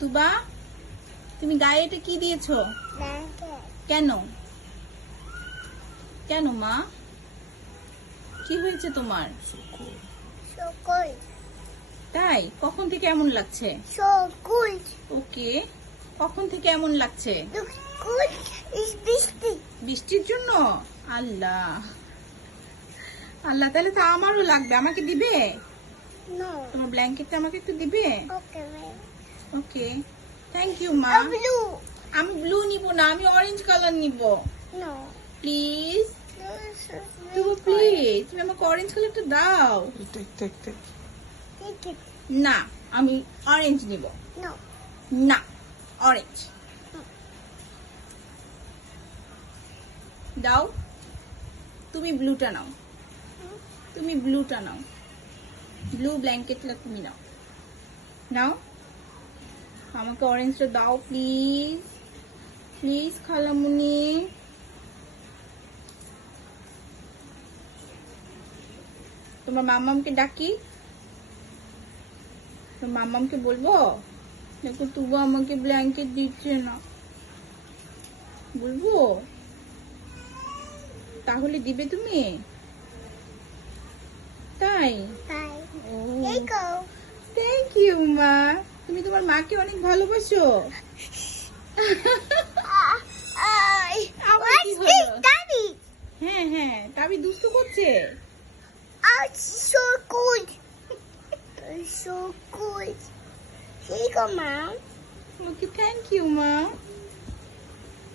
তুবা, তুমি গায়ে এটা কি দিয়েছো? কেন কেন মা, কি হয়েছে তোমার? তাই? কখন থেকে এমন লাগছে? ওকে, কখন থেকে এমন লাগছে? বৃষ্টির জন্য? আল্লাহ আল্লাহ, তাহলে তো আমারও লাগবে, আমাকে দিবে? তোমার ব্ল্যাঙ্কেটটা আমাকে একটু দিবে? ওকে, থ্যাংক ইউ মা। আমি ব্লু নিব না, আমি অরেঞ্জ কালার নিব। প্লিজ তুমি, প্লিজ তুমি আমাকে অরেঞ্জ কালারটা দাও। না, আমি অরেঞ্জ নিব। না, অরেঞ্জ দাও। তুমি ব্লুটা নাও, তুমি ব্লুটা নাও, ব্লু ব্ল্যাঙ্কেটটা তুমি নাও। নাও, আমাকে অরেঞ্জটা দাও প্লিজ, প্লিজ খালামুনি। তোমার মামামকে ডাকি, তোমার মামামকে বলবো দেখো তুবা আমাকে ব্ল্যাঙ্কেট দিচ্ছে না, বলবো? তাহলে দিবে তুমি? তাই? ও, থ্যাংক ইউ মা। তুমি তোমার মাকে অনেক ভালোবাসো। আবার কি হলো? হ্যাঁ হ্যাঁ, তাবি দুষ্টু করছে। So good. Here you go, Mom. Okay, thank you মা।